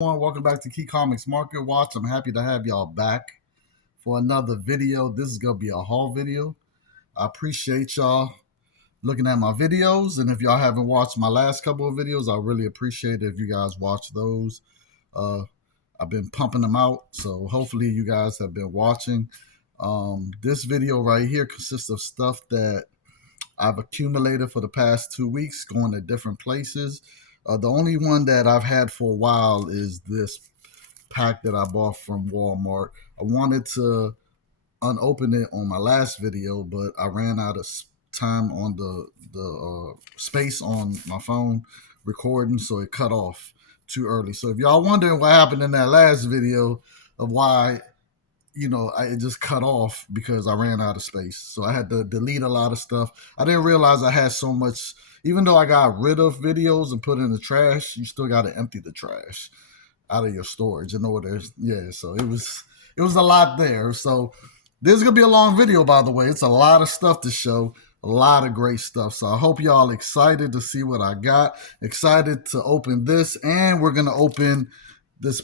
Welcome back to Key Comics Market Watch. I'm happy to have y'all back for another video. This is gonna be a haul video. I appreciate y'all looking at my videos, and if y'all haven't watched my last couple of videos, I really appreciate it if you guys watch those. Uh, I've been pumping them out, so hopefully you guys have been watching. This video right here consists of stuff that I've accumulated for the past 2 weeks, going to different places. The only one that I've had for a while is this pack that I bought from Walmart. I wanted to unopen it on my last video, but I ran out of time on the space on my phone recording, so it cut off too early. So if y'all wondering what happened in that last video of why it just cut off because I ran out of space. So I had to delete a lot of stuff. I didn't realize I had so much. Even though I got rid of videos and put in the trash, you still got to empty the trash out of your storage in order. Yeah, so it was a lot there. So this is gonna be a long video, by the way. It's a lot of stuff to show, a lot of great stuff. So I hope y'all excited to see what I got. Excited to open this, and we're gonna open this.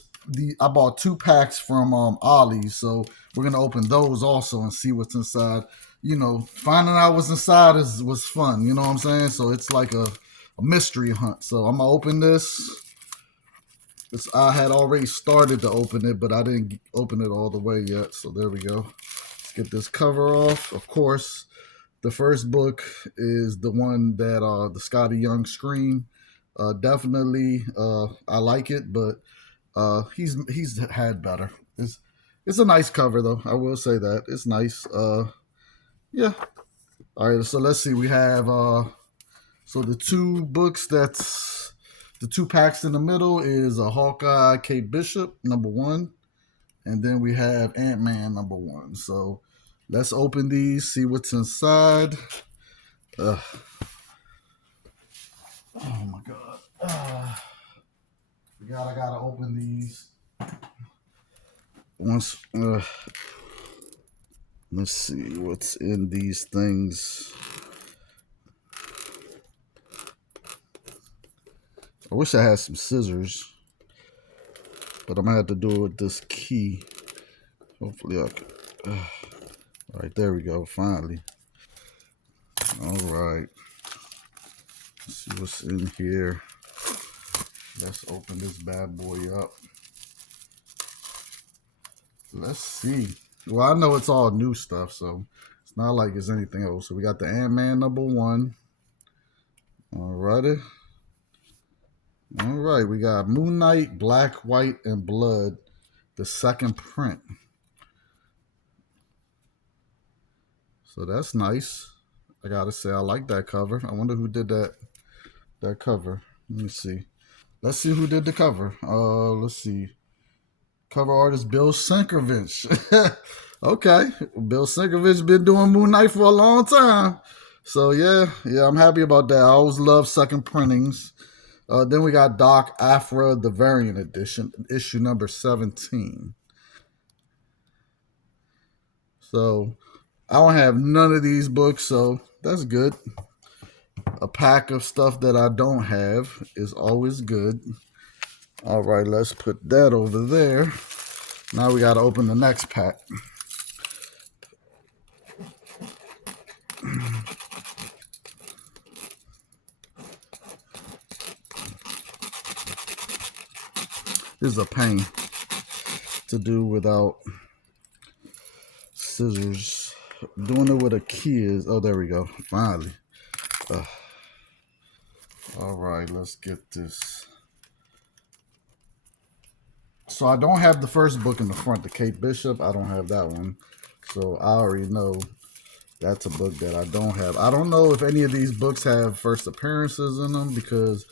I bought 2 packs from Ollie's, so we're gonna open those also and see what's inside. Finding out what's inside was fun. You know what I'm saying? So it's like a mystery hunt. So I'm gonna open this. I had already started to open it, but I didn't open it all the way yet. So there we go. Let's get this cover off. Of course, the first book is the one that the Scotty Young screen. Definitely, I like it, but he's had better. It's a nice cover though. I will say that it's nice. Yeah. All right. So let's see. We have so the 2 books that's the 2 packs in the middle is a Hawkeye Kate Bishop #1, and then we have Ant-Man #1. So let's open these, see what's inside. Oh my god! Forgot I gotta open these once. Let's see what's in these things. I wish I had some scissors, but I'm gonna have to do it with this key. Hopefully I can. All right, there we go. Finally. All right. Let's see what's in here. Let's open this bad boy up. Let's see. Well, I know it's all new stuff, so it's not like it's anything else. So we got the Ant-Man #1. All righty. All right, we got Moon Knight, Black, White, and Blood, the second print. So that's nice. I gotta say, I like that cover. I wonder who did that cover. Let me see. Let's see who did the cover. Let's see. Cover artist Bill Sienkiewicz. Okay, Bill Sienkiewicz been doing Moon Knight for a long time. So yeah, I'm happy about that. I always love second printings. Then we got Doc Afra, the variant edition, issue number 17. So I don't have none of these books, so that's good. A pack of stuff that I don't have is always good. All right, let's put that over there. Now we got to open the next pack. This is a pain to do without scissors. Doing it with a key is, oh, there we go. Finally. All right, let's get this. So I don't have the first book in the front, the Kate Bishop. I don't have that one. So I already know that's a book that I don't have. I don't know if any of these books have first appearances in them because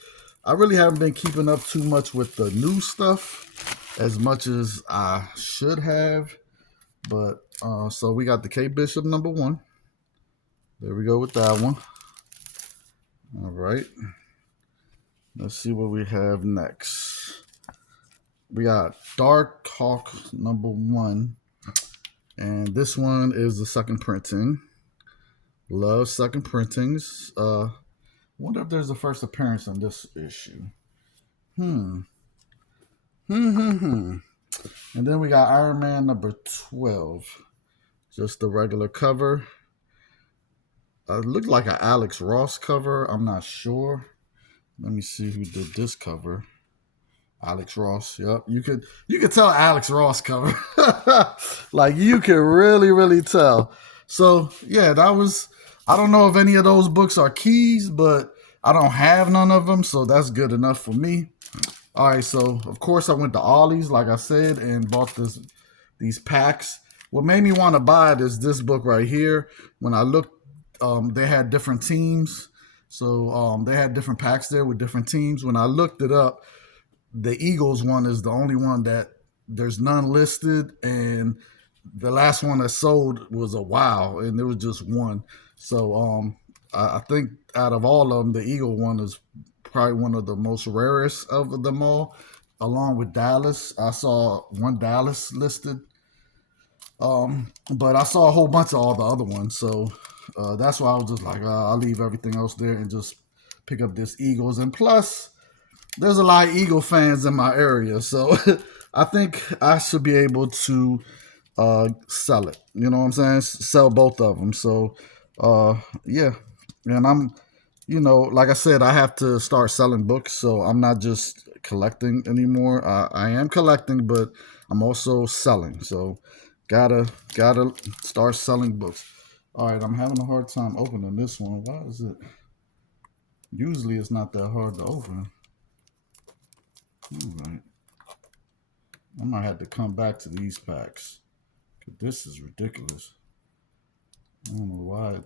I really haven't been keeping up too much with the new stuff as much as I should have. But so we got the Kate Bishop #1. There we go with that one. All right. Let's see what we have next. We got Dark Hawk #1. And this one is the second printing. Love second printings. Wonder if there's a first appearance on this issue. And then we got Iron Man number 12. Just the regular cover. It looked like an Alex Ross cover. I'm not sure. Let me see who did this cover. Alex Ross. Yep. You could tell Alex Ross cover. Like you can really tell. So yeah, that was, I don't know if any of those books are keys, but I don't have none of them, so that's good enough for me. All right, so of course I went to Ollie's, like I said, and bought these packs. What made me want to buy it is this book right here. When I looked, they had different teams. So they had different packs there with different teams. When I looked it up, the Eagles one is the only one that there's none listed, and the last one that sold was a wow, and there was just one. So I think out of all of them, the Eagle one is probably one of the most rarest of them all, along with Dallas. I saw one Dallas listed, but I saw a whole bunch of all the other ones. So that's why I was just like, I'll leave everything else there and just pick up this Eagles. And plus, there's a lot of Eagle fans in my area, so I think I should be able to sell it. You know what I'm saying? Sell both of them. So yeah, and I'm, like I said, I have to start selling books, so I'm not just collecting anymore. I am collecting, but I'm also selling. So gotta start selling books. All right, I'm having a hard time opening this one. Why is it? Usually it's not that hard to open. All right. I might have to come back to these packs. This is ridiculous. I don't know why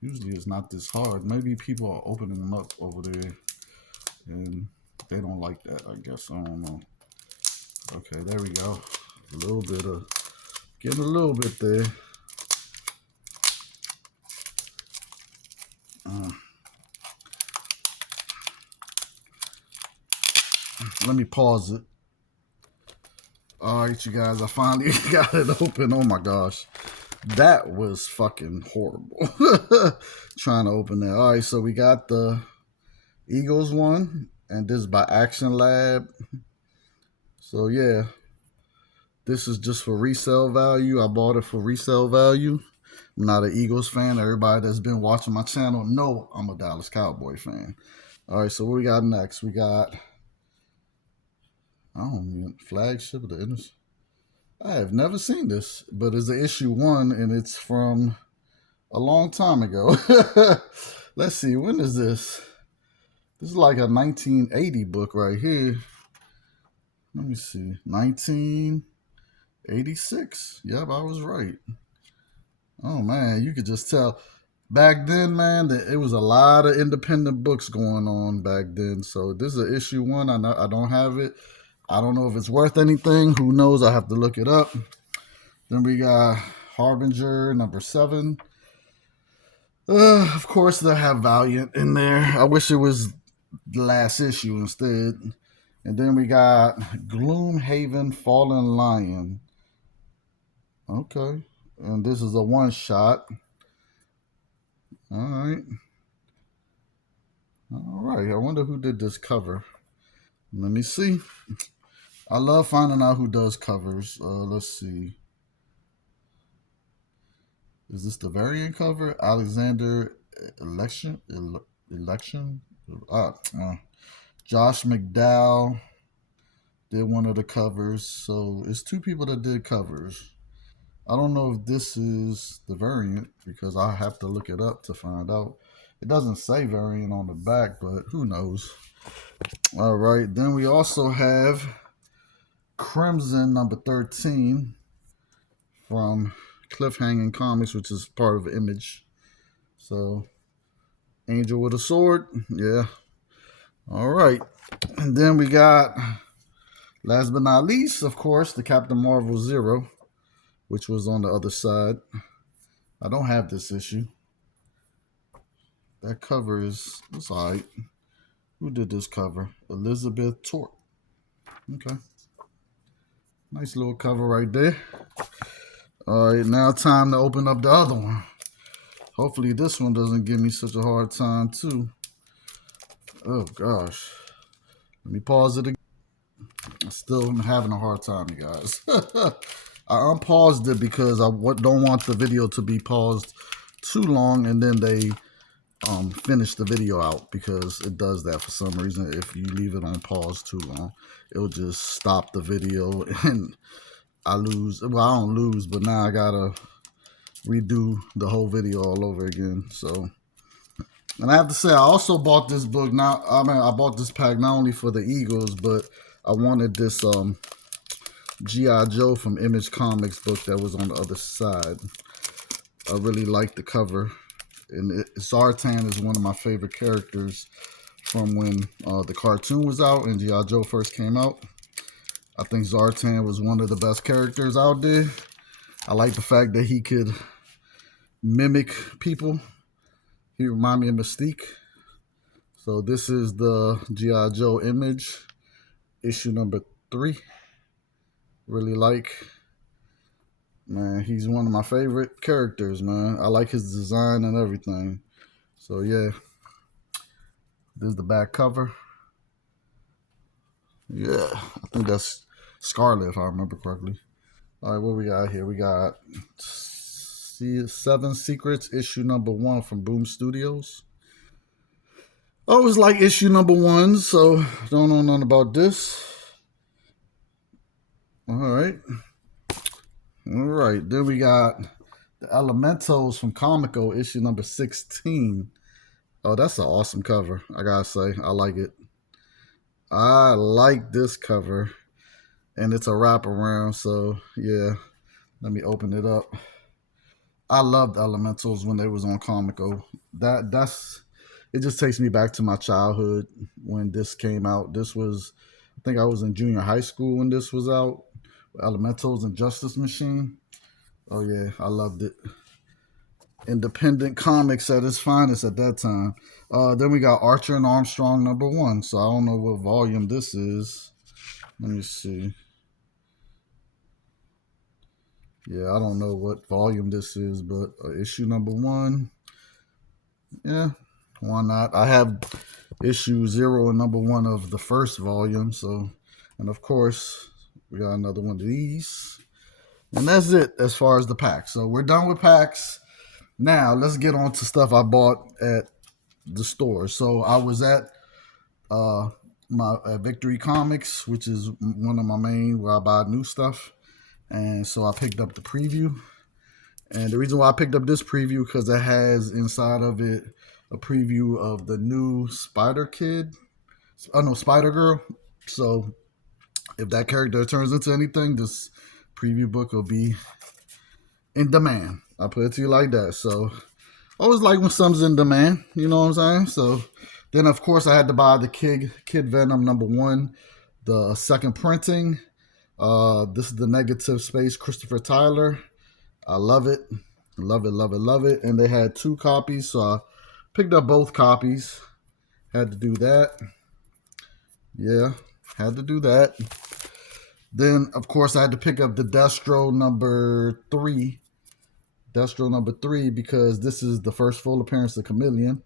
usually it's not this hard. Maybe people are opening them up over there and they don't like that, I guess. I don't know. Okay, there we go. A little bit of, getting a little bit there. Let me pause it. All right, you guys, I finally got it open. Oh my gosh. That was fucking horrible. Trying to open that. All right, so we got the Eagles one, and this is by Action Lab. So yeah, this is just for resale value. I bought it for resale value. I'm not an Eagles fan. Everybody that's been watching my channel know I'm a Dallas Cowboy fan. All right, so what we got next? We got, I don't know, flagship of the innocent. I have never seen this, but it's an issue 1, and it's from a long time ago. Let's see, when is this? This is like a 1980 book right here. Let me see, 1986. Yep, I was right. Oh man, you could just tell. Back then, man, it was a lot of independent books going on back then. So this is an issue 1. I don't have it. I don't know if it's worth anything. Who knows? I have to look it up. Then we got Harbinger number 7. Of course, they'll have Valiant in there. I wish it was the last issue instead. And then we got Gloomhaven Fallen Lion. Okay. And this is a one-shot. All right. All right. I wonder who did this cover. Let me see. I love finding out who does covers. Let's see. Is this the variant cover? Alexander Election? Josh McDowell did one of the covers. So it's 2 people that did covers. I don't know if this is the variant because I have to look it up to find out. It doesn't say variant on the back, but who knows. All right. Then we also have Crimson number 13 from Cliffhanging Comics, which is part of Image. So, Angel with a Sword. Yeah. All right. And then we got, last but not least, of course, the Captain Marvel 0, which was on the other side. I don't have this issue. That cover is, it's all right. Who did this cover? Elizabeth Torp. Okay. Nice little cover right there. All right, now time to open up the other one. Hopefully this one doesn't give me such a hard time too. Oh gosh. Let me pause it again. Still having a hard time, you guys. I unpaused it because I don't want the video to be paused too long and then they finish the video out, because it does that for some reason. If you leave it on pause too long, it'll just stop the video and I lose. Well, I don't lose, but now I gotta redo the whole video all over again. So, and I have to say, I also bought this book. Now, I mean, I bought this pack not only for the Eagles, but I wanted this G.I. Joe from Image Comics book that was on the other side. I really like the cover, and Zartan is one of my favorite characters from when the cartoon was out and G.I. Joe first came out. I think Zartan was one of the best characters out there. I like the fact that he could mimic people. He reminded me of Mystique. So this is the G.I. Joe Image, issue number 3. Really like, man, he's one of my favorite characters, man. I like his design and everything. So yeah, this is the back cover. Yeah, I think that's Scarlet, if I remember correctly. All right, what we got here? We got 7 Secrets, issue number 1 from Boom Studios. Always like issue number 1, so don't know nothing about this. All right. Then we got the Elementals from Comico, issue number 16. Oh, that's an awesome cover, I gotta say. I like it. I like this cover. And it's a wraparound, so yeah. Let me open it up. I loved Elementals when they was on Comico. It just takes me back to my childhood when this came out. This was, I think I was in junior high school when this was out. Elementals and Justice Machine. Oh yeah, I loved it. Independent comics at its finest at that time. Then we got Archer and Armstrong number 1. So I don't know what volume this is. Let me see. Yeah, I don't know what volume this is, but issue number 1. Yeah, why not? I have issue 0 and number 1 of the first volume. So, and of course, we got another one of these. And that's it as far as the packs. So we're done with packs. Now, let's get on to stuff I bought at the store. So I was at Victory Comics, which is one of my main where I buy new stuff. And so I picked up the preview. And the reason why I picked up this preview, because it has inside of it a preview of the new Spider-Girl. So if that character turns into anything, this preview book will be in demand. I put it to you like that. So I always like when something's in demand, you know what I'm saying? So then, of course, I had to buy the Kid Venom number 1, the second printing. This is the Negative Space Christopher Tyler. I love it. Love it, love it, love it. And they had 2 copies, so I picked up both copies. Had to do that. Yeah, had to do that. Then, of course, I had to pick up the Destro number 3. Destro number 3, because this is the first full appearance of Chameleon,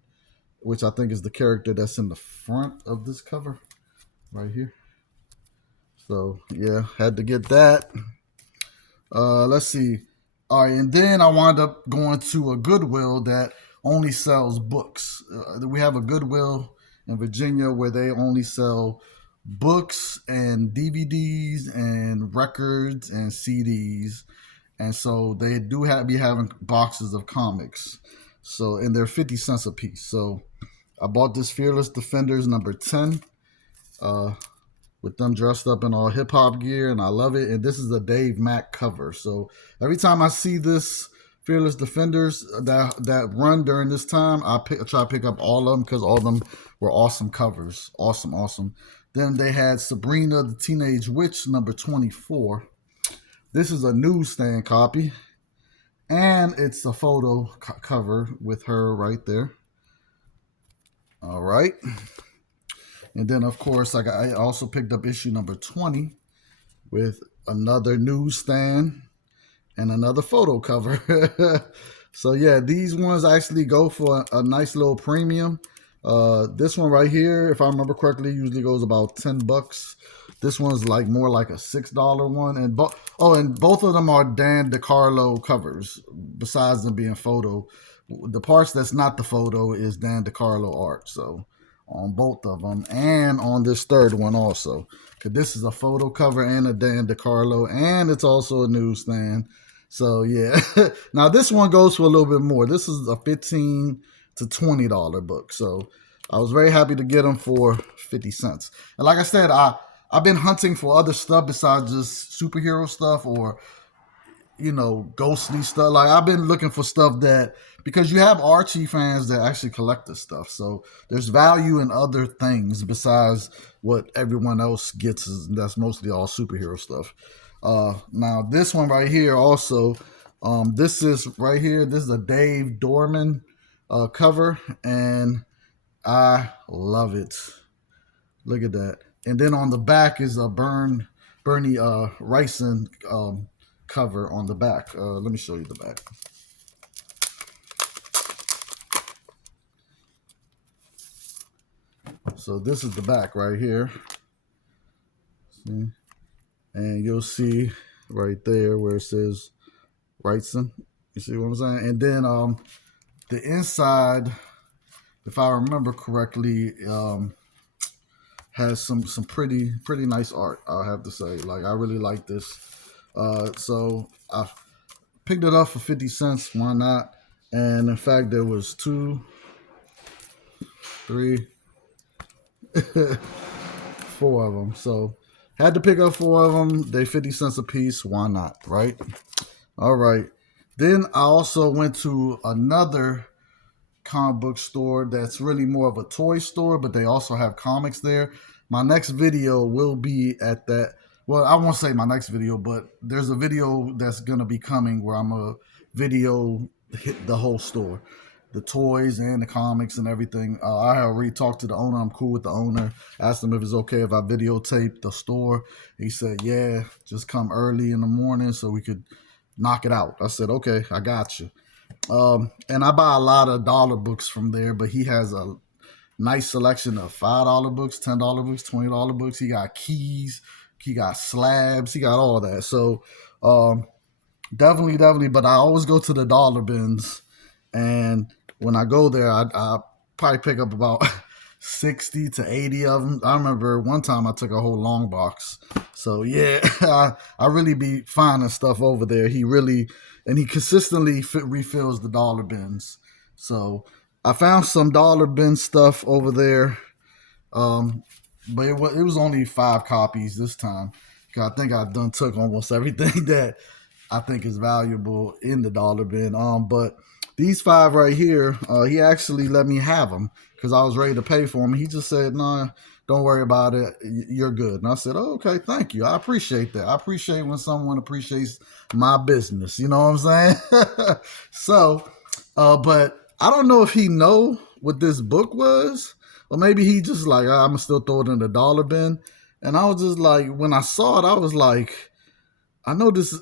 which I think is the character that's in the front of this cover right here. So, yeah, had to get that. Let's see. All right, and then I wound up going to a Goodwill that only sells books. We have a Goodwill in Virginia where they only sell books and DVDs and records and CDs. And so they do be having boxes of comics. So, and they're 50 cents a piece. So I bought this Fearless Defenders number 10. With them dressed up in all hip-hop gear, and I love it. And this is a Dave Mack cover. So every time I see this Fearless Defenders that run during this time, I try to pick up all of them because all of them were awesome covers. Awesome, awesome. Then they had Sabrina the Teenage Witch number 24. This is a newsstand copy, and it's a photo cover with her right there. All right. And then, of course, I also picked up issue number 20 with another newsstand and another photo cover. So, yeah, these ones actually go for a nice little premium. This one right here, if I remember correctly, usually goes about $10. This one's like more like a $6 one, and and both of them are Dan DeCarlo covers. Besides them being photo, the parts that's not the photo is Dan DeCarlo art. So on both of them, and on this third one also, because this is a photo cover and a Dan DeCarlo, and it's also a newsstand. So yeah, now this one goes for a little bit more. This is a $15 to $20 book. So I was very happy to get them for 50 cents. And like I said, I've been hunting for other stuff besides just superhero stuff or ghostly stuff. Like I've been looking for stuff that, because you have Archie fans that actually collect this stuff. So there's value in other things besides what everyone else gets. That's mostly all superhero stuff. Now this one right here also, this is right here. This is a Dave Dorman cover, and I love it. Look at that. And then on the back is a Bernie Wrightson cover on the back. Let me show you the back. So this is the back right here. See? And you'll see right there where it says Wrightson. You see what I'm saying? And then the inside, if I remember correctly, has some pretty nice art, I'll have to say. Like I really like this. So I picked it up for 50 cents. Why not? And in fact, there was 2, 3, 4 of them. So had to pick up 4 of them. They 50 cents a piece. Why not? Right? All right. Then I also went to another comic book store that's really more of a toy store, but they also have comics there. My next video will be at that. Well, I won't say my next video, but there's a video that's going to be coming where I'm a video hit the whole store, the toys and the comics and everything. I already talked to the owner. I'm cool with the owner. Asked him if it's okay if I videotape the store. He said, yeah, just come early in the morning so we could knock it out. I said, okay, I got you. And I buy a lot of dollar books from there, but he has a nice selection of $5 books, $10 books, $20 books. He got keys, he got slabs, he got all that. So definitely. But I always go to the dollar bins, and when I go there, I probably pick up about 60 to 80 of them. I remember one time I took a whole long box. So yeah, I really be finding stuff over there. He consistently refills the dollar bins. So I found some dollar bin stuff over there. But it was only 5 copies this time. I think I done took almost everything that I think is valuable in the dollar bin. But these 5 right here, he actually let me have them because I was ready to pay for them. He just said, "No, don't worry about it. You're good." And I said, "Oh, okay, thank you. I appreciate that. I appreciate when someone appreciates my business." You know what I'm saying? So, but I don't know if he know what this book was, or maybe he just like, I'm gonna still throw it in the dollar bin. And I was just like, when I saw it, I was like, I know this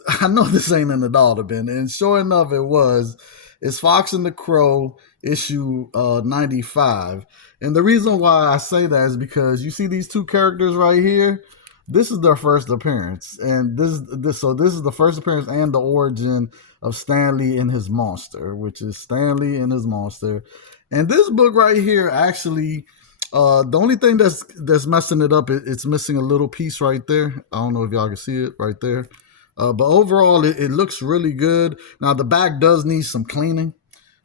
ain't in the dollar bin. And sure enough, it was. It's Fox and the Crow issue 95. And the reason why I say that is because you see these 2 characters right here. This is their first appearance, and this is the first appearance and the origin of Stanley and his monster, which is Stanley and his monster. And this book right here, actually, the only thing that's messing it up, it's missing a little piece right there. I don't know if y'all can see it right there. But overall, it looks really good. Now, the back does need some cleaning.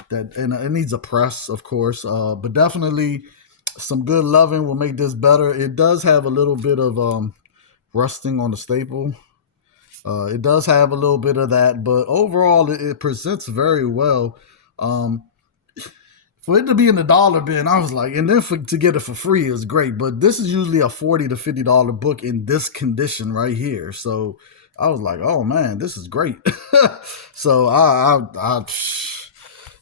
And it needs a press, of course. But definitely some good loving will make this better. It does have a little bit of rusting on the staple. It does have a little bit of that. But overall, it presents very well. For it to be in the dollar bin, I was like, and then to get it for free is great. But this is usually a $40 to $50 book in this condition right here. So I was like, oh man, this is great. So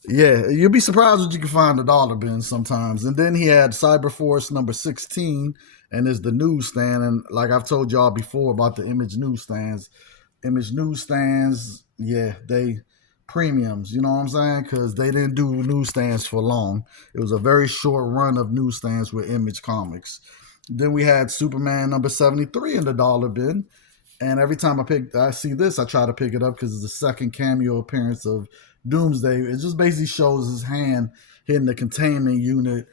yeah, you'll be surprised what you can find in the dollar bin sometimes. And then he had Cyberforce number 16, and is the newsstand. And like I've told y'all before about the Image newsstands, yeah, premiums, you know what I'm saying? Because they didn't do newsstands for long. It was a very short run of newsstands with Image Comics. Then we had Superman number 73 in the dollar bin. And every time I see this, I try to pick it up because it's the second cameo appearance of Doomsday. It just basically shows his hand hitting the containment unit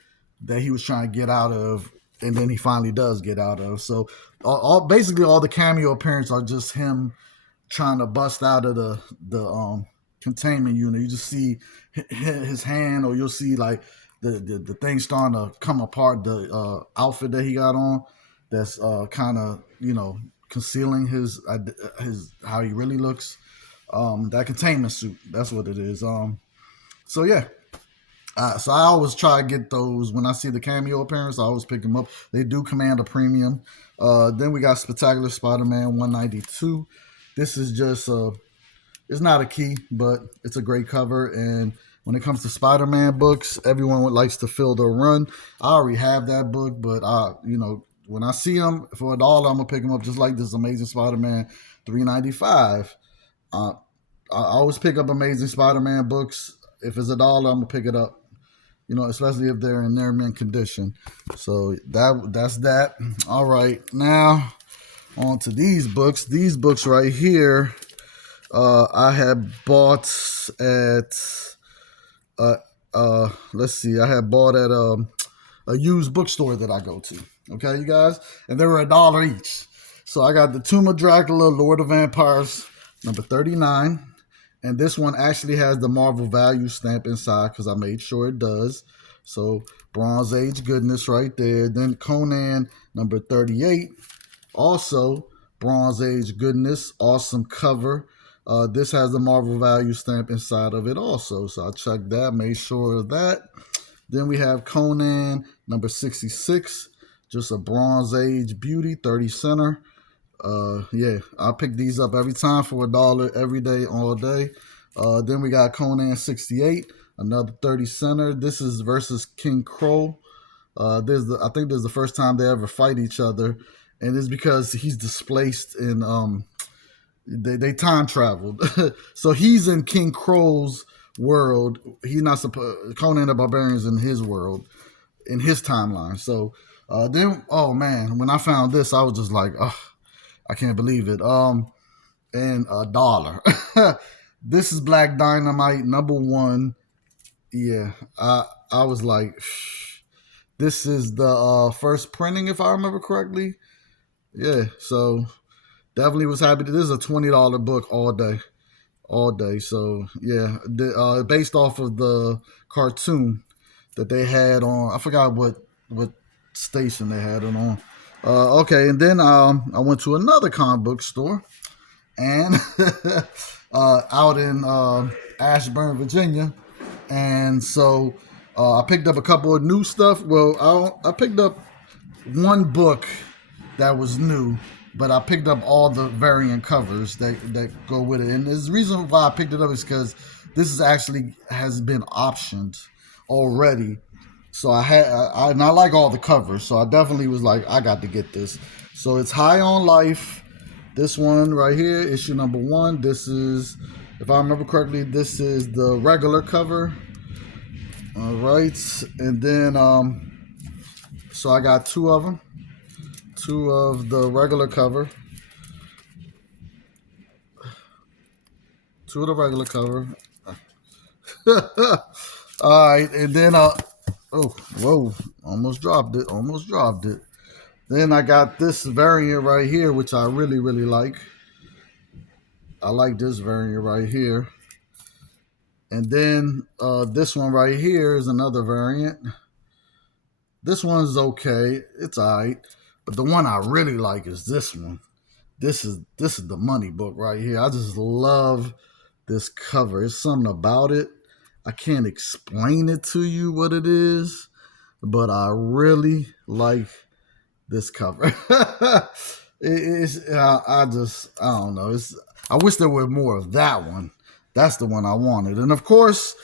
that he was trying to get out of, and then he finally does get out of. So basically all the cameo appearances are just him trying to bust out of the containment unit. You just see his hand, or you'll see like the thing starting to come apart. The outfit that he got on, that's kind of concealing his how he really looks. That containment suit. That's what it is. So yeah. So I always try to get those when I see the cameo appearance. I always pick them up. They do command a premium. Then we got Spectacular Spider-Man 192. This is just it's not a key, but it's a great cover. And when it comes to Spider-Man books, everyone likes to fill their run. I already have that book, but when I see them for $1, I'm gonna pick them up. Just like this Amazing Spider-Man 395. I always pick up Amazing Spider-Man books. If it's $1, I'm gonna pick it up. Especially if they're in their mint condition. So that's that. All right, now on to these books. These books right here, I had bought at let's see, I had bought at a used bookstore that I go to. Okay, you guys, and they were $1 each. So I got the Tomb of Dracula, Lord of Vampires, number 39. And this one actually has the Marvel value stamp inside because I made sure it does. So Bronze Age goodness right there. Then Conan number 38. Also Bronze Age goodness. Awesome cover. This has the Marvel value stamp inside of it also. So I checked that, made sure of that. Then we have Conan number 66. Just a Bronze Age beauty, 30 center. Yeah, I pick these up every time for $1 every day, all day. Then we got Conan 68, another 30 center. This is versus King Crow. I think this is the first time they ever fight each other, and it's because he's displaced in they time traveled. So he's in King Crow's world. He's not supposed Conan the Barbarian's in his world, in his timeline. So then, oh man, when I found this, I was just like, oh, I can't believe it. And $1. This is Black Dynamite number 1. Yeah, I was like, this is the first printing, if I remember correctly. Yeah, so definitely was happy. This is a $20 book all day. So yeah, based off of the cartoon that they had on. I forgot what station they had it on. Okay, and then I went to another comic book store, and out in Ashburn, Virginia, and so I picked up a couple of new stuff. Well, I picked up one book that was new, but I picked up all the variant covers that go with it. And the reason why I picked it up is because this has been optioned already. So I like all the covers. So I definitely was like, I got to get this. So it's High on Life. This one right here, issue number 1. This is, if I remember correctly, this is the regular cover. All right. And then, so I got 2 of them. 2 of the regular cover. 2 of the regular cover. All right. And then, oh, whoa, almost dropped it. Then I got this variant right here, which I really, really like. I like this variant right here. And then this one right here is another variant. This one's okay. It's all right. But the one I really like is this one. This is the money book right here. I just love this cover. It's something about it. I can't explain it to you what it is, but I really like this cover. I don't know. I wish there were more of that one. That's the one I wanted. And of course,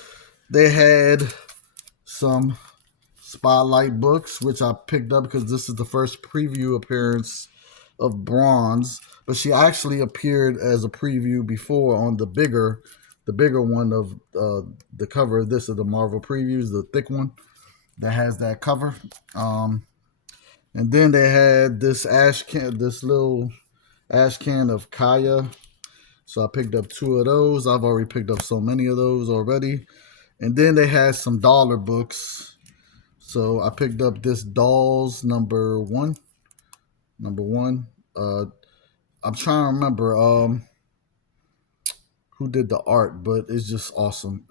they had some Spotlight books, which I picked up because this is the first preview appearance of Bronze. But she actually appeared as a preview before on the bigger the bigger one of the cover of this of the Marvel previews, the thick one that has that cover. And then they had this this little ash can of Kaya. So I picked up 2 of those. I've already picked up so many of those already. And then they had some dollar books. So I picked up this Dolls number one. Number one. I'm trying to remember who did the art, but it's just awesome.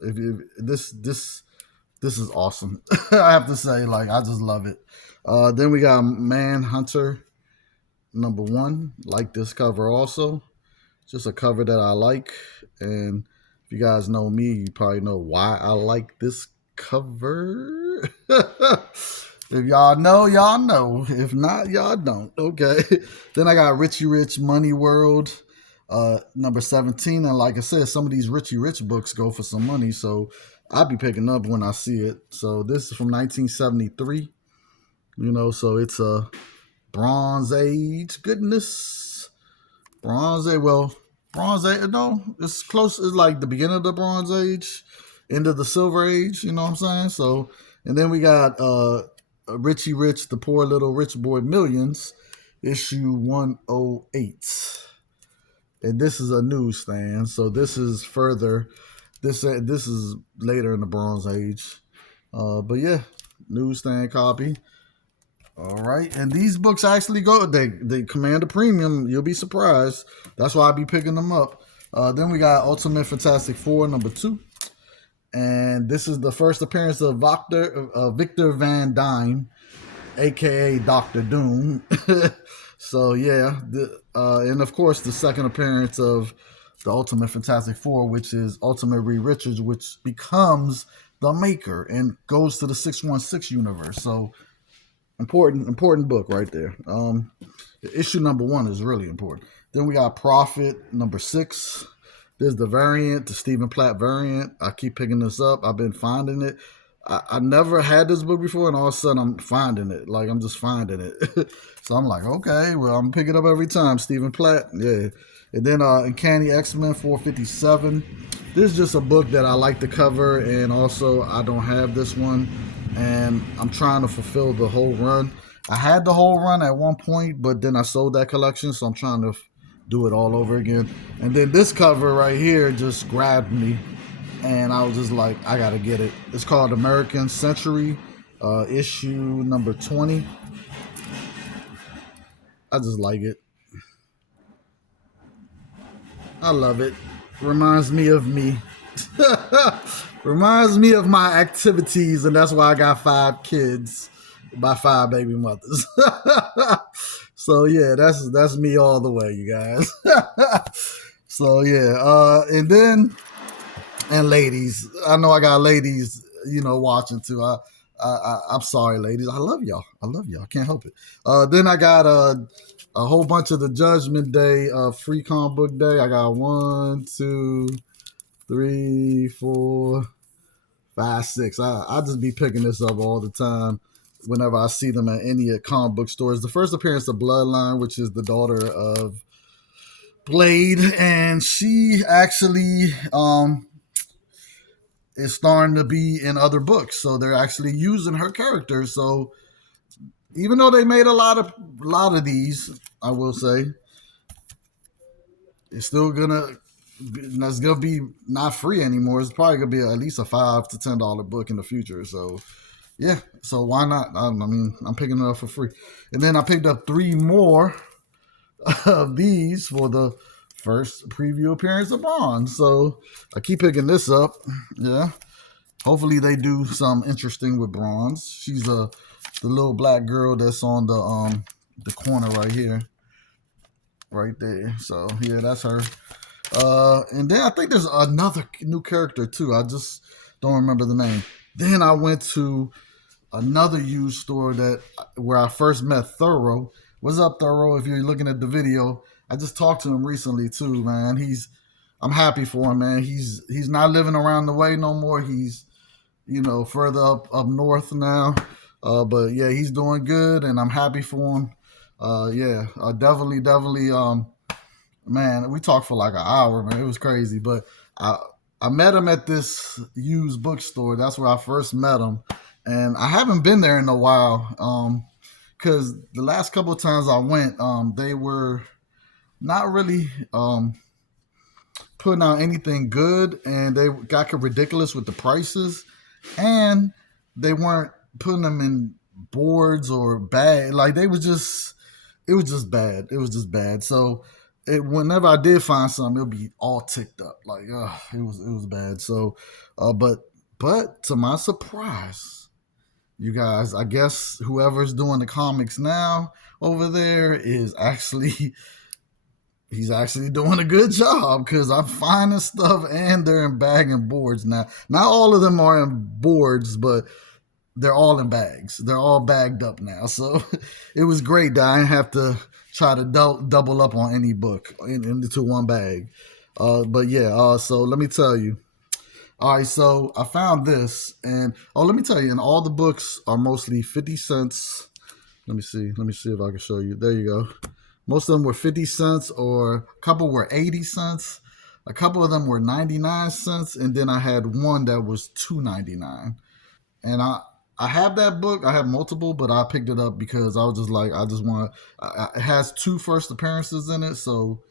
This is awesome. I have to say, like, I just love it. Then we got Manhunter number one. Like this cover also. Just a cover that I like. And if you guys know me, you probably know why I like this cover. If y'all know, y'all know. If not, y'all don't. Okay. Then I got Richie Rich Money World, number 17. And like I said, some of these Richie Rich books go for some money. So I'll be picking up when I see it. So this is from 1973. So it's a Bronze Age goodness. Bronze Age, no, it's close. It's like the beginning of the Bronze Age, end of the Silver Age, you know what I'm saying? So, and then we got Richie Rich, The Poor Little Rich Boy Millions, issue 108. And this is a newsstand, so this is further, this is later in the Bronze Age. But yeah, newsstand copy. All right, and these books actually they command a premium. You'll be surprised. That's why I be picking them up. Then we got Ultimate Fantastic Four number 2, and this is the first appearance of Victor Van Dyne, aka Doctor Doom. So yeah, and of course the second appearance of the Ultimate Fantastic Four, which is Ultimate Reed Richards, which becomes the Maker and goes to the 616 universe. So. Important book right there. Issue number 1 is really important. Then we got Prophet number 6. There's the variant, the Stephen Platt variant. I keep picking this up. I've been finding it. I never had this book before, and all of a sudden I'm finding it. Like, I'm just finding it. So I'm like, okay, well, I'm picking it up every time. Stephen Platt, yeah. And then Uncanny X-Men 457. This is just a book that I like the cover, and also I don't have this one. And I'm trying to fulfill the whole run. I had the whole run at one point, but then I sold that collection, so I'm trying to do it all over again. And then this cover right here just grabbed me, and I was just like, I gotta get it. It's called American Century, issue number 20. I just like it. I love it. Reminds me of me. Reminds me of my activities, and that's why I got 5 kids by 5 baby mothers. So yeah, that's me all the way, you guys. So yeah, and ladies, I know I got ladies, watching too. I'm sorry, ladies. I love y'all. I can't help it. Then I got a whole bunch of the Judgment Day free comic book day. I got 1, 2, 3, 4, 5, 6. I just be picking this up all the time whenever I see them at any comic book stores. The first appearance of Bloodline, which is the daughter of Blade, and she actually is starting to be in other books. So they're actually using her character. So even though they made a lot of these, I will say, it's still that's gonna be not free anymore. It's probably gonna be at least a $5 to $10 book in the future. So yeah, so why not? I mean, I'm picking it up for free. And then I picked up 3 more of these for the first preview appearance of Bronze. So I keep picking this up. Yeah, hopefully they do something interesting with Bronze. She's the little black girl that's on the corner right here, right there. So yeah, that's her. And then I think there's another new character too. I just don't remember the name. Then I went to another used store where I first met Thorough. What's up, Thorough? If you're looking at the video, I just talked to him recently too, man. I'm happy for him, man. He's not living around the way no more. He's further up north now. But yeah, he's doing good, and I'm happy for him. Definitely. Man, we talked for like an hour, man. It was crazy, but I met him at this used bookstore. That's where I first met him, and I haven't been there in a while. Because the last couple of times I went, they were not really putting out anything good, and they got ridiculous with the prices, and they weren't putting them in boards or bag. Like they was just, it was just bad. It was just bad. So whenever I did find something, it'll be all ticked up. Like, it was bad. So, but to my surprise, you guys, I guess whoever's doing the comics now over there is actually he's actually doing a good job because I'm finding stuff and they're in bag and boards now. Not all of them are in boards, but they're all in bags. They're all bagged up now. So it was great that I didn't have to try to double up on any book into one bag. But yeah, so let me tell you. All right, so I found this, and let me tell you, and all the books are mostly 50 cents. Let me see. Let me see if I can show you. There you go. Most of them were 50 cents, or a couple were 80 cents. A couple of them were 99 cents, and then I had one that was 2.99. And I have that book. I have multiple, but I picked it up because I was just like, I just want. It has two first appearances in it, so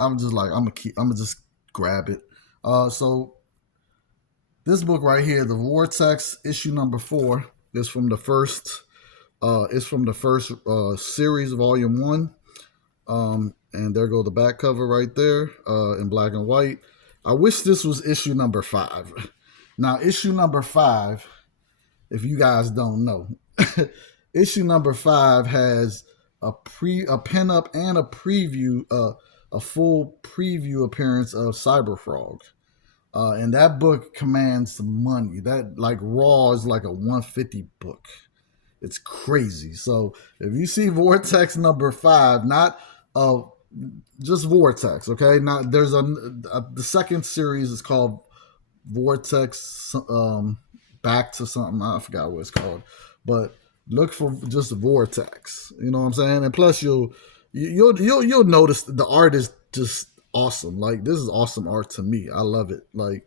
I'm just like, I'm gonna just grab it. So this book right here, the Vortex issue number 4, is from the first. It's from the first series, volume 1. And there go the back cover right there, in black and white. I wish this was issue number 5. Now, issue number 5, if you guys don't know, issue number 5 has a pinup and a preview, a full preview appearance of Cyberfrog. And that book commands some money. That like raw is like a 150 book. It's crazy. So if you see Vortex number 5, not just Vortex, okay? Not there's the second series is called Vortex, back to something. I forgot what it's called, but look for just Vortex. You know what I'm saying? And plus, you'll notice the art is just awesome. Like this is awesome art to me. I love it. Like,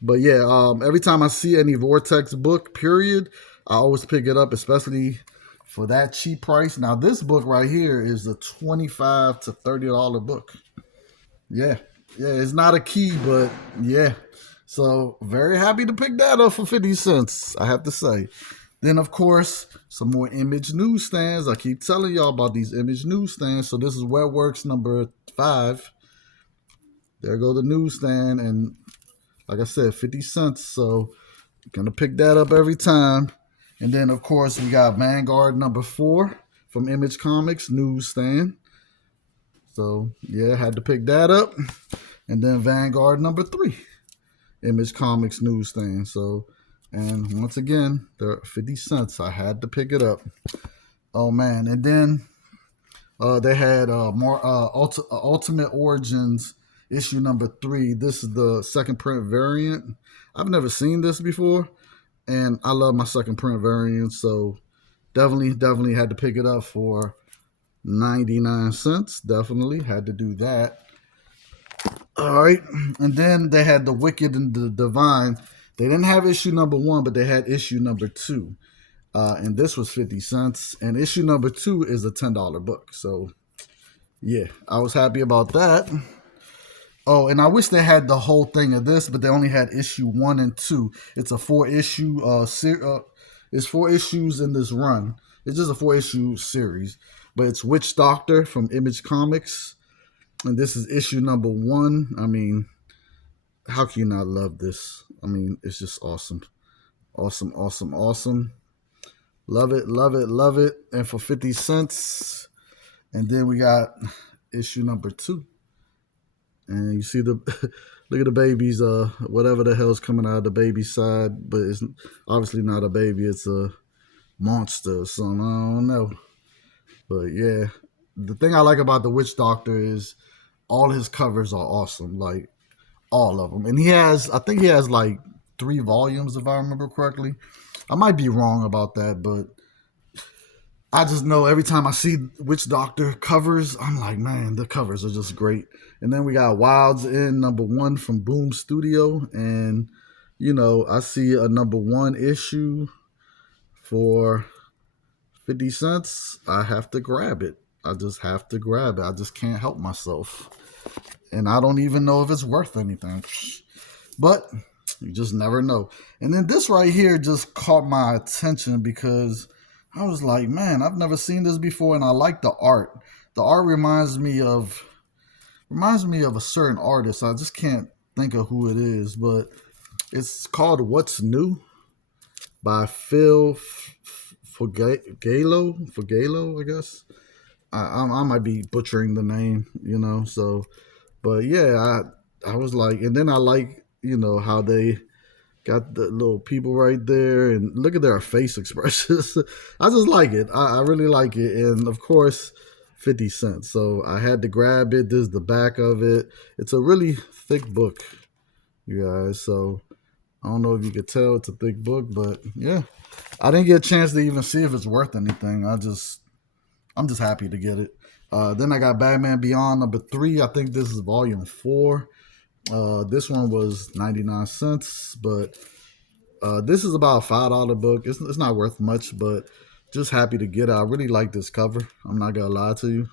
but yeah, every time I see any Vortex book, period, I always pick it up, especially for that cheap price. Now, this book right here is a $25 to $30 book. Yeah, yeah, it's not a key, but yeah. So very happy to pick that up for 50 cents, I have to say. Then, of course, some more Image newsstands. I keep telling y'all about these Image newsstands. So this is Webworks number 5. There go the newsstand, and like I said, 50 cents. So gonna pick that up every time. And then, of course, we got Vanguard number 4 from Image Comics newsstand. So yeah, had to pick that up. And then Vanguard number 3, Image Comics newsstand. So, and once again, they're 50 cents. I had to pick it up. Oh man! And then they had more Ultimate Origins issue number 3. This is the second print variant. I've never seen this before, and I love my second print variant. So definitely had to pick it up for 99 cents. Definitely had to do that. All right. And then they had The Wicked and the Divine. They didn't have issue number 1, but they had issue number 2. And this was 50 cents. And issue number 2 is a $10 book. So, yeah, I was happy about that. Oh, and I wish they had the whole thing of this, but they only had issue 1 and 2. It's a 4-issue it's 4 issues in this run. It's just a 4-issue series. But it's Witch Doctor from Image Comics. And this is issue number 1. I mean, how can you not love this? I mean, it's just awesome. Awesome, awesome, awesome. Love it, love it, love it. And for 50 cents. And then we got issue number 2. And you see the look at the babies, whatever the hell's coming out of the baby's side, but it's obviously not a baby, it's a monster or something. I don't know. But yeah. The thing I like about the Witch Doctor is all his covers are awesome. Like all of them. And I think he has like 3 volumes if I remember correctly. I might be wrong about that, but I just know every time I see Witch Doctor covers, I'm like, man, the covers are just great. And then we got Wilds in #1 from Boom Studio, and I see a #1 issue for 50 cents. I have to grab it. I just have to grab it. I just can't help myself, and I don't even know if it's worth anything. But you just never know. And then this right here just caught my attention because I was like, man, I've never seen this before, and I like the art. The art reminds me of a certain artist. I just can't think of who it is, but it's called "What's New" by Phil Fugalo, I guess. I might be butchering the name, So, but yeah, I was like, and then I like how they got the little people right there, and look at their face expressions. I just like it. I really like it, and of course, 50 cents. So I had to grab it. This is the back of it. It's a really thick book, you guys. So I don't know if you could tell it's a thick book, but yeah, I didn't get a chance to even see if it's worth anything. I'm just happy to get it. Then I got Batman Beyond #3. I think this is volume 4. This one was 99 cents, but this is about a $5 book. It's not worth much, but just happy to get it. I really like this cover. I'm not gonna lie to you.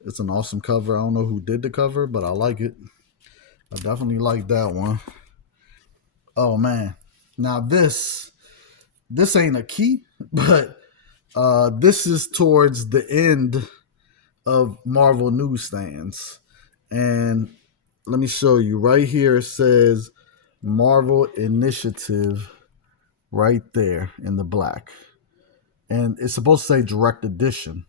It's an awesome cover. I don't know who did the cover, but I like it. I definitely like that one. Oh man. Now this ain't a key, but this is towards the end of Marvel newsstands. And let me show you. Right here it says Marvel Initiative right there in the black. And it's supposed to say direct edition,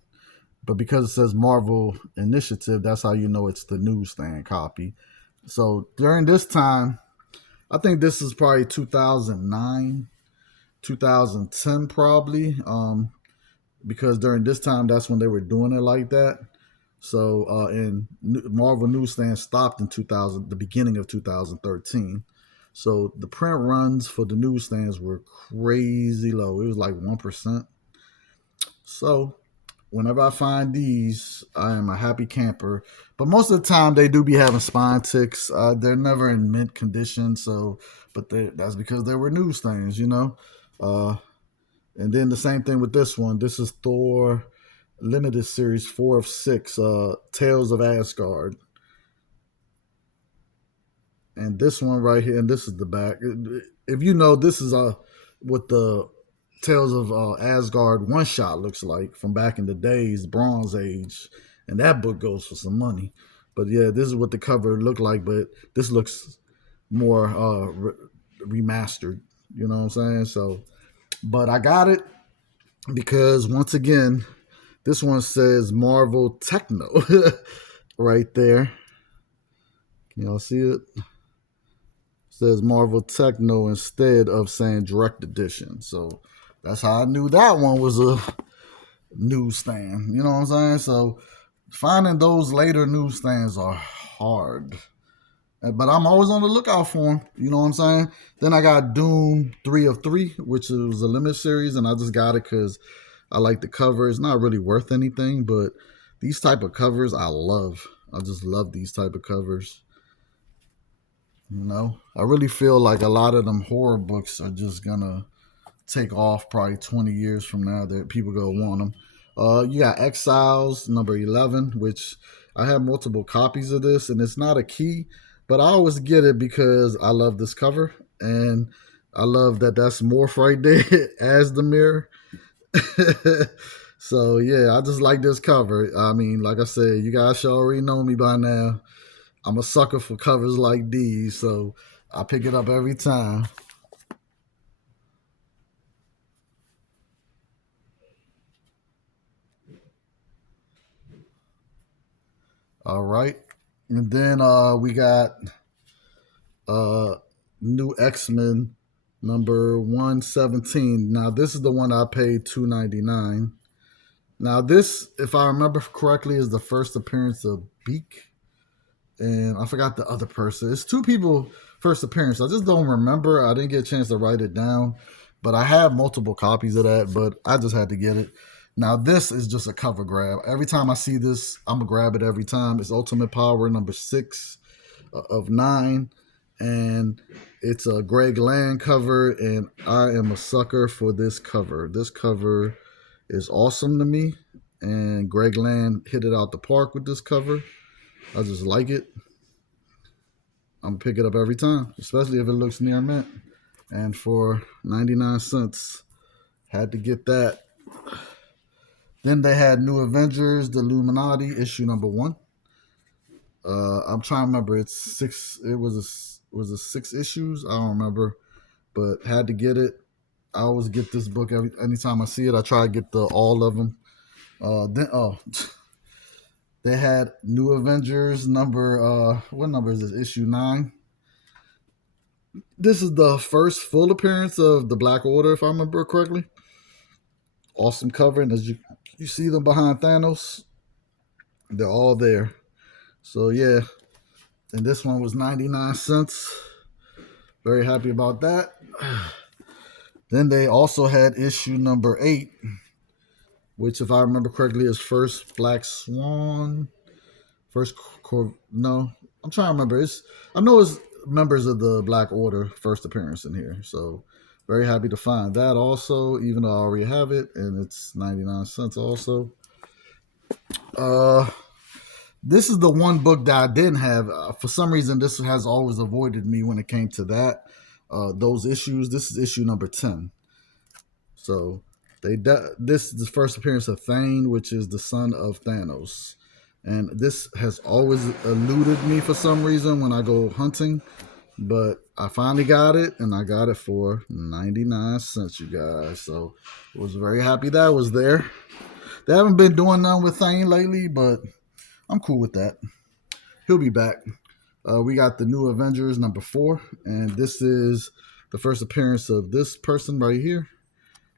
but because it says Marvel Initiative, that's how you know it's the newsstand copy. So during this time, I think this is probably 2009, 2010 probably, because during this time, that's when they were doing it like that. So, and Marvel Newsstand stopped in the beginning of 2013. So the print runs for the newsstands were crazy low. It was like 1%. So whenever I find these, I am a happy camper. But most of the time, they do be having spine ticks. They're never in mint condition. So, but that's because they were newsstands. Uh, and then the same thing with this one. This is Thor Limited Series 4 of 6, Tales of Asgard. And this one right here, and this is the back. If you know, this is what the Tales of Asgard one shot looks like from back in the days, Bronze Age, and that book goes for some money. But yeah, this is what the cover looked like. But this looks more remastered. You know what I'm saying? So, but I got it because once again, this one says Marvel Techno right there. Can y'all see it? Says Marvel Techno instead of saying direct edition. So that's how I knew that one was a newsstand. You know what I'm saying? So finding those later newsstands are hard. But I'm always on the lookout for them. You know what I'm saying? Then I got Doom 3 of 3, which is a limited series, and I just got it because I like the cover. It's not really worth anything, but these type of covers I love. I just love these type of covers. I really feel like a lot of them horror books are just gonna take off probably 20 years from now that people go want them. You got Exiles #11, which I have multiple copies of this, and it's not a key, but I always get it because I love this cover, and I love that that's Morph right there as the mirror. So yeah, I just like this cover. I mean, like I said, you guys should already know me by now. I'm a sucker for covers like these, so I pick it up every time. All right. And then we got uh new X-Men #117. Now this is the one I paid $2.99. Now this, if I remember correctly, is the first appearance of Beak. And I forgot the other person. It's two people first appearance. I just don't remember. I didn't get a chance to write it down. But I have multiple copies of that, but I just had to get it. Now this is just a cover grab. Every time I see this, I'm gonna grab it every time. It's Ultimate Power number 6 of 9, and it's a Greg Land cover, and I am a sucker for this cover. This cover is awesome to me, and Greg Land hit it out the park with this cover. I just like it. I'm gonna pick it up every time, especially if it looks near mint. And for 99 cents, had to get that. Then they had New Avengers, the Illuminati, issue number 1. I'm trying to remember. It's 6. It was a 6 issues. I don't remember, but had to get it. I always get this book anytime I see it. I try to get all of them. They had New Avengers number. What number is this? Issue 9. This is the first full appearance of the Black Order, if I remember correctly. Awesome cover, and as you see them behind Thanos, they're all there. So yeah, and this one was 99 cents. Very happy about that. Then they also had issue number 8, which, if I remember correctly, is first Black Swan. No, I'm trying to remember. I know it's members of the Black Order first appearance in here. So very happy to find that also, even though I already have it, and it's 99 cents also. This is the one book that I didn't have. For some reason, this has always avoided me when it came to that. Those issues. This is issue number 10. So this is the first appearance of Thane, which is the son of Thanos. And this has always eluded me for some reason when I go hunting. But I finally got it, and I got it for 99 cents, you guys. So I was very happy that was there. They haven't been doing nothing with Thane lately, but I'm cool with that. He'll be back. We got the New Avengers number 4, and this is the first appearance of this person right here.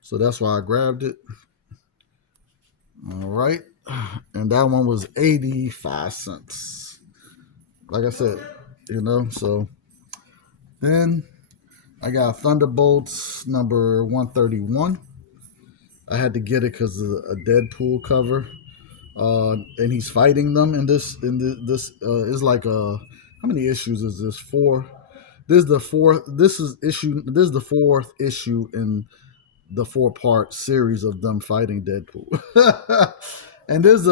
So that's why I grabbed it. All right. And that one was 85 cents. Like I said, so then I got Thunderbolts number 131. I had to get it because of a Deadpool cover. And he's fighting them in this. Is like how many issues is this? 4. This is the fourth. This is the 4th issue in the 4-part series of them fighting Deadpool. And there's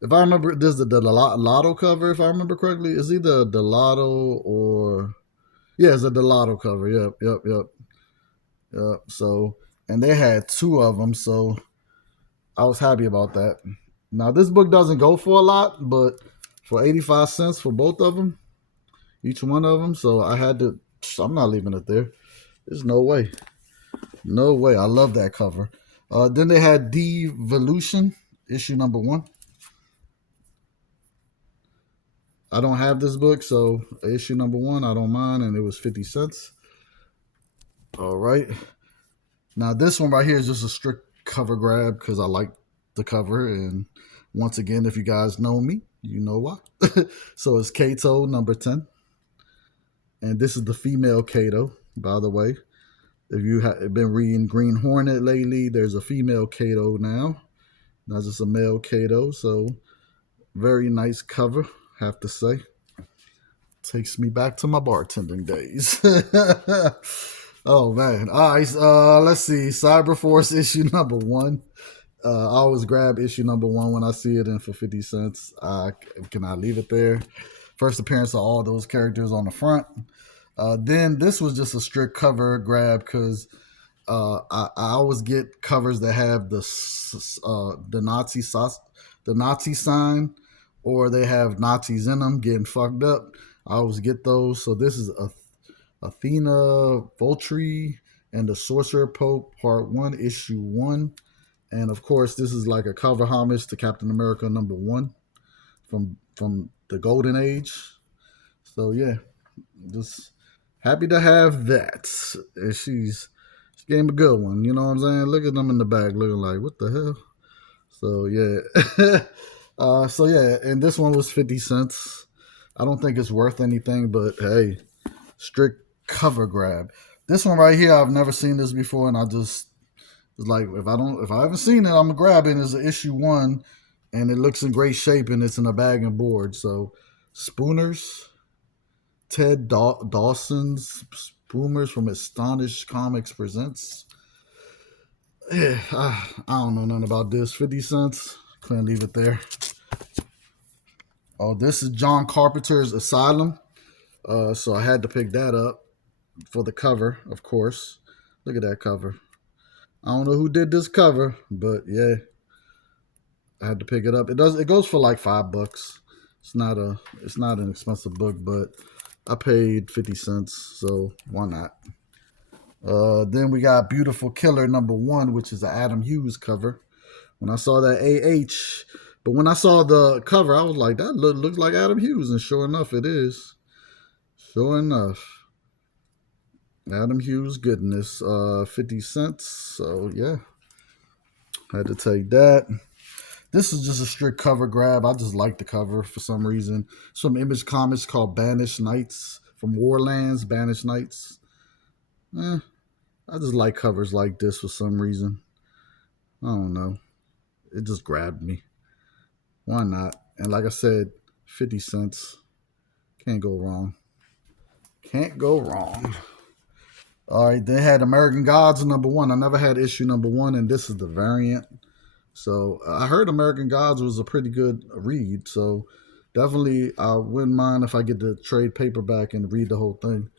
if I remember, there's the Lotto cover. If I remember correctly, it's either the Lotto or it's a Delato cover. Yep. So, and they had 2 of them, so I was happy about that. Now this book doesn't go for a lot, but for 85 cents for both of them, each one of them, so I had to. I'm not leaving it there. There's no way. No way. I love that cover. Then they had Devolution, issue number 1. I don't have this book, so issue number 1, I don't mind, and it was 50 cents. All right. Now this one right here is just a strict cover grab because I like the cover, and once again, if you guys know me, you know why. So it's Kato number 10, and this is the female Kato, by the way. If you have been reading Green Hornet lately, there's a female Kato now, not just a male Kato. So very nice cover, have to say. Takes me back to my bartending days. Oh man! All right, let's see. Cyberforce issue number 1. I always grab issue number 1 when I see it, and for 50 cents, can I leave it there? First appearance of all those characters on the front. Then this was just a strict cover grab because I always get covers that have the Nazi sign, or they have Nazis in them getting fucked up. I always get those. So this is Athena Voltri and the Sorcerer Pope Part 1, Issue 1. And of course, this is like a cover homage to Captain America number 1 from the Golden Age. So yeah, just happy to have that. And she gave him a good one. You know what I'm saying? Look at them in the back looking like, what the hell? So yeah. So yeah, and this one was 50 cents. I don't think it's worth anything, but hey, strict cover grab. This one right here, I've never seen this before, and I just It's like if I haven't seen it, I'm gonna grab it. It's an issue 1, and it looks in great shape, and it's in a bag and board. So Spooners, Dawson's Spoomers from Astonished Comics presents. Yeah, I don't know nothing about this. 50 cents. Couldn't leave it there. Oh, this is John Carpenter's Asylum. So I had to pick that up for the cover, of course. Look at that cover. I don't know who did this cover, but yeah, I had to pick it up. It goes for like $5. It's not an expensive book, but I paid 50 cents, so why not? Then we got Beautiful Killer #1, which is an Adam Hughes cover. When I saw that AH, but when I saw the cover, I was like, that looks like Adam Hughes, and sure enough, it is. Sure enough, Adam Hughes goodness. 50 cents. So yeah, had to take that. This is just a strict cover grab. I just like the cover for some reason. It's from Image Comics called Banished Knights, from Warlands, Banished Knights. I just like covers like this for some reason. I don't know. It just grabbed me. Why not? And like I said, 50 cents. Can't go wrong. Can't go wrong. All right, they had American Gods #1. I never had issue #1, and this is the variant. So I heard American Gods was a pretty good read. So definitely, I wouldn't mind if I get the trade paperback and read the whole thing.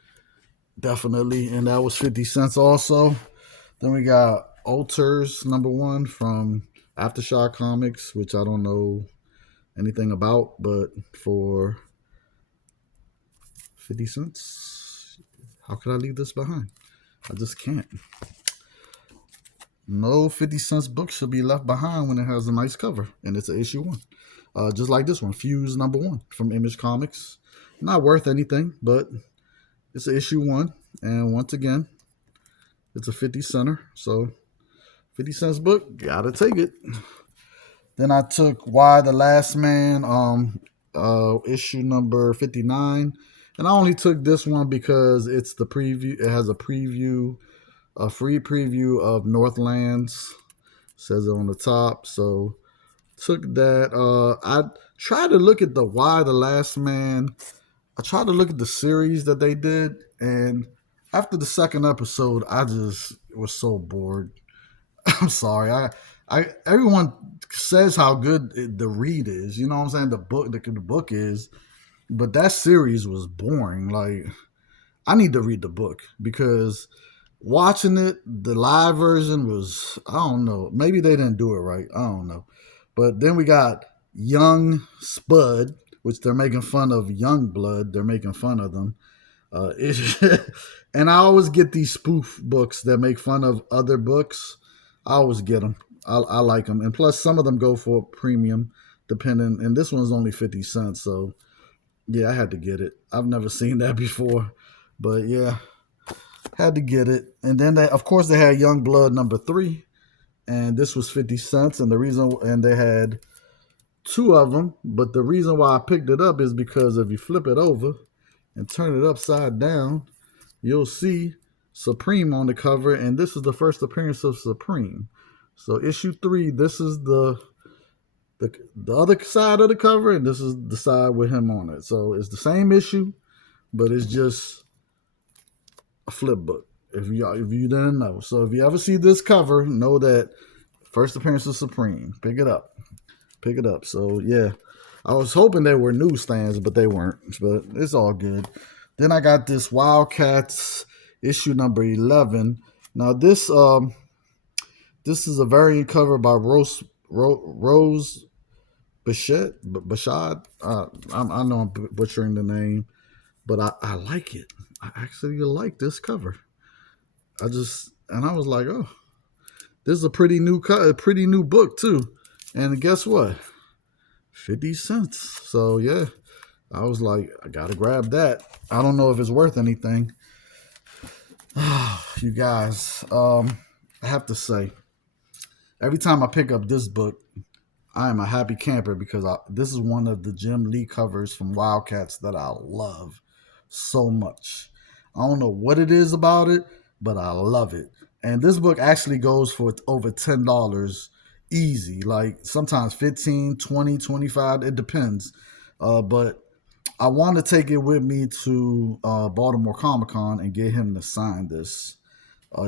Definitely, and that was 50 cents also. Then we got Alters #1 from Aftershock Comics, which I don't know anything about, but for 50 cents, how could I leave this behind? I just can't. No 50 cents book should be left behind when it has a nice cover, and it's an issue 1. Just like this one, Fuse #1 from Image Comics. Not worth anything, but it's an issue 1, and once again, it's a 50 center, so 50 cents book, gotta take it. Then I took Why the Last Man, issue number 59, and I only took this one because it's the preview. It has a preview, a free preview of Northlands. Says it on the top, so took that. I tried to look at the Why the Last Man. I tried to look at the series that they did, and after the second episode, I just was so bored. I'm sorry. Everyone says how good the read is. You know what I'm saying? The book is, but that series was boring. Like, I need to read the book because watching it, the live version was, I don't know. Maybe they didn't do it right. I don't know. But then we got Young Spud, which they're making fun of Young Blood. They're making fun of them. And I always get these spoof books that make fun of other books. I always get them. I like them. And plus, some of them go for premium, depending. And this one's only 50 cents. So, yeah, I had to get it. I've never seen that before. But, yeah, had to get it. And then, of course, they had Young Blood #3. And this was 50 cents. And they had 2 of them. But the reason why I picked it up is because if you flip it over and turn it upside down, you'll see Supreme on the cover, and this is the first appearance of Supreme. So issue 3, this is the other side of the cover, and this is the side with him on it. So it's the same issue, but it's just a flip book. If you didn't know, so if you ever see this cover, know that first appearance of Supreme. Pick it up. So yeah, I was hoping they were newsstands, but they weren't. But it's all good. Then I got this Wildcats issue number 11. Now this is a variant cover by Rose Bashad. I know I'm butchering the name, but I like it. I actually like this cover. I was like, oh, this is a pretty new book too. And guess what? 50 cents. So yeah, I was like, I gotta grab that. I don't know if it's worth anything. You guys, I have to say, every time I pick up this book, I am a happy camper because this is one of the Jim Lee covers from Wildcats that I love so much. I don't know what it is about it, but I love it. And this book actually goes for over $10 easy. Like sometimes 15, 20, 25. It depends. But I want to take it with me to Baltimore Comic Con and get him to sign this.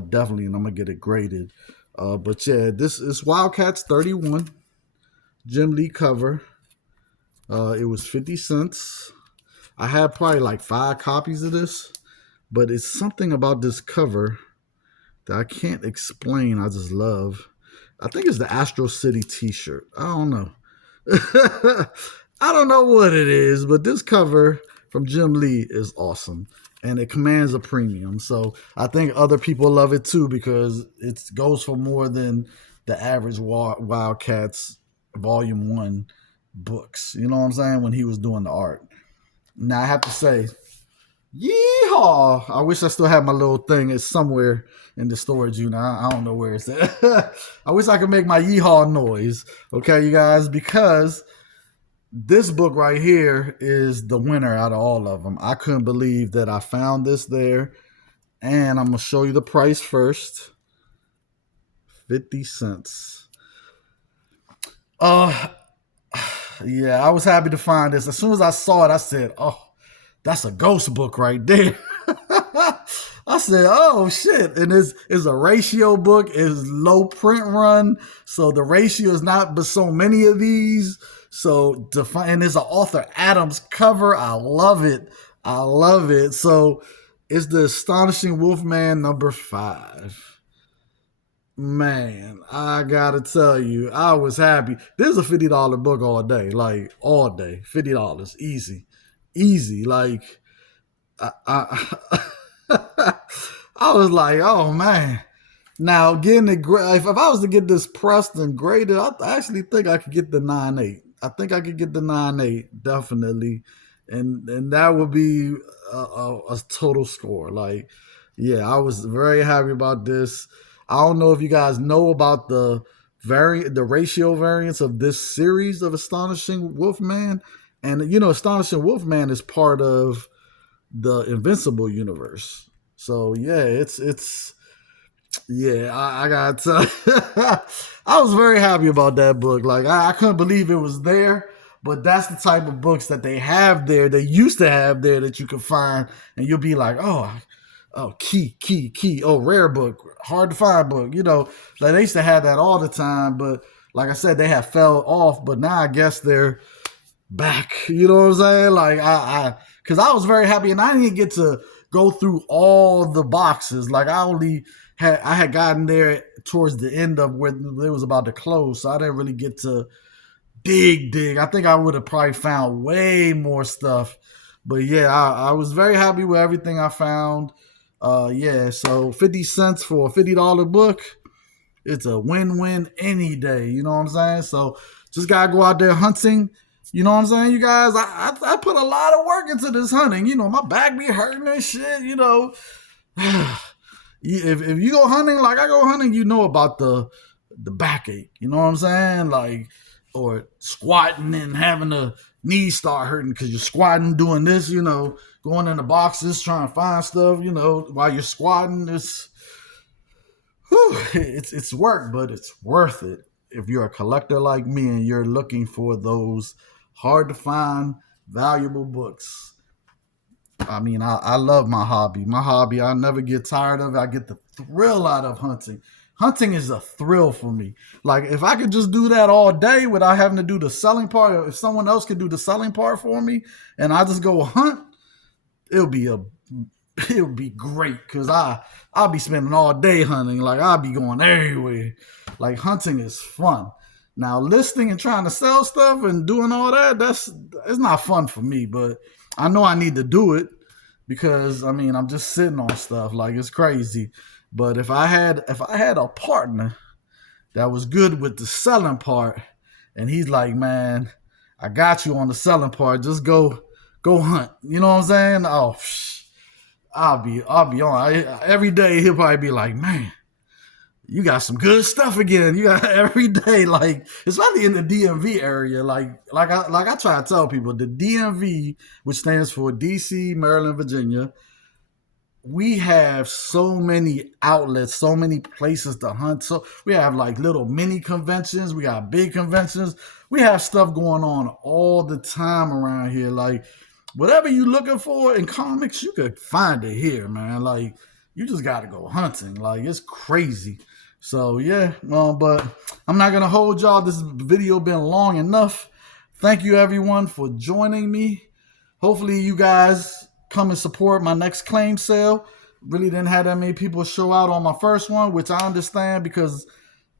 Definitely, and I'm gonna get it graded. But yeah, this is Wildcats 31 Jim Lee cover. It was 50 cents. I had probably like 5 copies of this, but it's something about this cover that I can't explain. I just love. I think it's the Astro City T-shirt. I don't know. I don't know what it is, but this cover from Jim Lee is awesome, and it commands a premium. So I think other people love it too because it goes for more than the average Wildcats Volume 1 books. You know what I'm saying? When he was doing the art. Now I have to say, yeehaw! I wish I still had my little thing. It's somewhere in the storage unit. I don't know where it's at. I wish I could make my yeehaw noise. Okay, you guys, because this book right here is the winner out of all of them. I couldn't believe that I found this there. And I'm going to show you the price first. 50 cents. Yeah, I was happy to find this. As soon as I saw it, I said, oh, that's a ghost book right there. I said, oh, shit. And it's a ratio book. It's low print run. So the ratio is not but so many of these. So and there's an Arthur Adams cover. I love it. I love it. So it's the Astonishing Wolfman #5. Man, I gotta tell you, I was happy. This is a $50 book all day, like all day. $50, easy, easy. Like I I was like, oh man. Now getting it, if I was to get this pressed and graded, I actually think I could get the 9.8. I think I could get the 9.8 definitely, and that would be a total score. Like, yeah, I was very happy about this. I don't know if you guys know about the ratio variants of this series of Astonishing Wolfman, and Astonishing Wolfman is part of the Invincible universe. So yeah, it's yeah, I gotta tell you, I was very happy about that book. Like I couldn't believe it was there, but that's the type of books that they have there. They used to have there that you could find, and you'll be like, oh, key. Oh, rare book, hard to find book. Like they used to have that all the time, but like I said, they have fell off. But now I guess they're back. You know what I'm saying? Like because I was very happy, and I didn't get to go through all the boxes. Like I had gotten there towards the end of where it was about to close, so I didn't really get to dig. I think I would have probably found way more stuff. But yeah, I was very happy with everything I found. Yeah, so 50 cents for a $50 book, it's a win-win any day. You know what I'm saying? So just gotta go out there hunting. You know what I'm saying, you guys? I put a lot of work into this hunting. My back be hurting and shit. If you go hunting like I go hunting, you know about the backache. You know what I'm saying? Like, or squatting and having the knees start hurting because you're squatting, doing this. Going in the boxes trying to find stuff. While you're squatting, it's work, but it's worth it if you're a collector like me and you're looking for those hard to find, valuable books. I mean, I love my hobby. I never get tired of it. I get the thrill out of hunting. Hunting is a thrill for me. Like, if I could just do that all day without having to do the selling part, or if someone else could do the selling part for me and I just go hunt, it'll be great because I'll be spending all day hunting. Like, I'll be going everywhere. Like, hunting is fun. Now, listing and trying to sell stuff and doing all that, it's not fun for me, but I know I need to do it because I'm just sitting on stuff like it's crazy. But if I had a partner that was good with the selling part, and he's like, man, I got you on the selling part, just go hunt. You know what I'm saying? Oh, I'll be on every day. He'll probably be like, man, you got some good stuff again. You got every day, like, especially in the DMV area. Like I try to tell people, the DMV, which stands for DC, Maryland, Virginia, we have so many outlets, so many places to hunt. So we have like little mini conventions, we got big conventions, we have stuff going on all the time around here. Like whatever you're looking for in comics, you could find it here, man. Like you just got to go hunting. Like it's crazy. So yeah, but I'm not gonna hold y'all. This video been long enough. Thank you everyone for joining me. Hopefully you guys come and support my next claim sale. Really didn't have that many people show out on my first one, which I understand because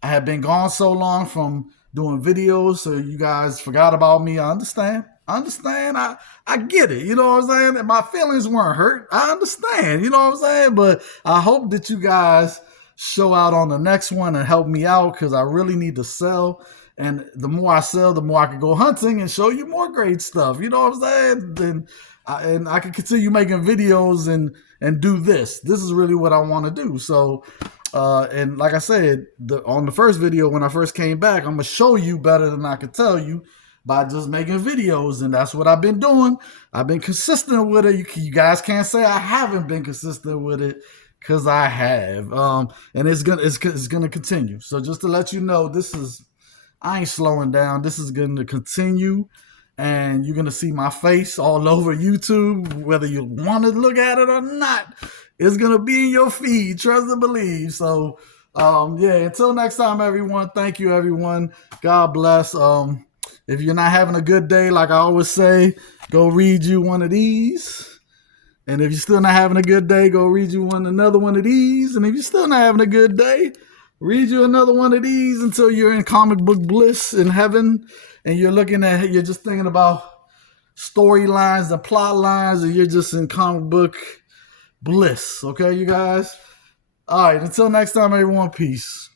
I had been gone so long from doing videos, so you guys forgot about me. I understand. I understand. I get it. You know what I'm saying? My feelings weren't hurt. I understand. You know what I'm saying? But I hope that you guys show out on the next one and help me out because I really need to sell. And the more I sell, the more I can go hunting and show you more great stuff. You know what I'm saying? And I can continue making videos and do this. This is really what I want to do. So and like I said, on the first video when I first came back, I'm gonna show you better than I could tell you by just making videos, and that's what I've been doing. I've been consistent with it. You guys can't say I haven't been consistent with it because I have, and it's gonna continue. So just to let you know, I ain't slowing down. This is gonna continue. And you're gonna see my face all over YouTube, whether you want to look at it or not. It's gonna be in your feed, trust and believe. So, yeah. Until next time, everyone. Thank you, everyone. God bless. If you're not having a good day, like I always say, go read you one of these. And if you're still not having a good day, go read you another one of these. And if you're still not having a good day, read you another one of these until you're in comic book bliss in heaven, and you're just thinking about storylines and plot lines, and you're just in comic book bliss. Okay, you guys? All right, until next time, everyone, peace.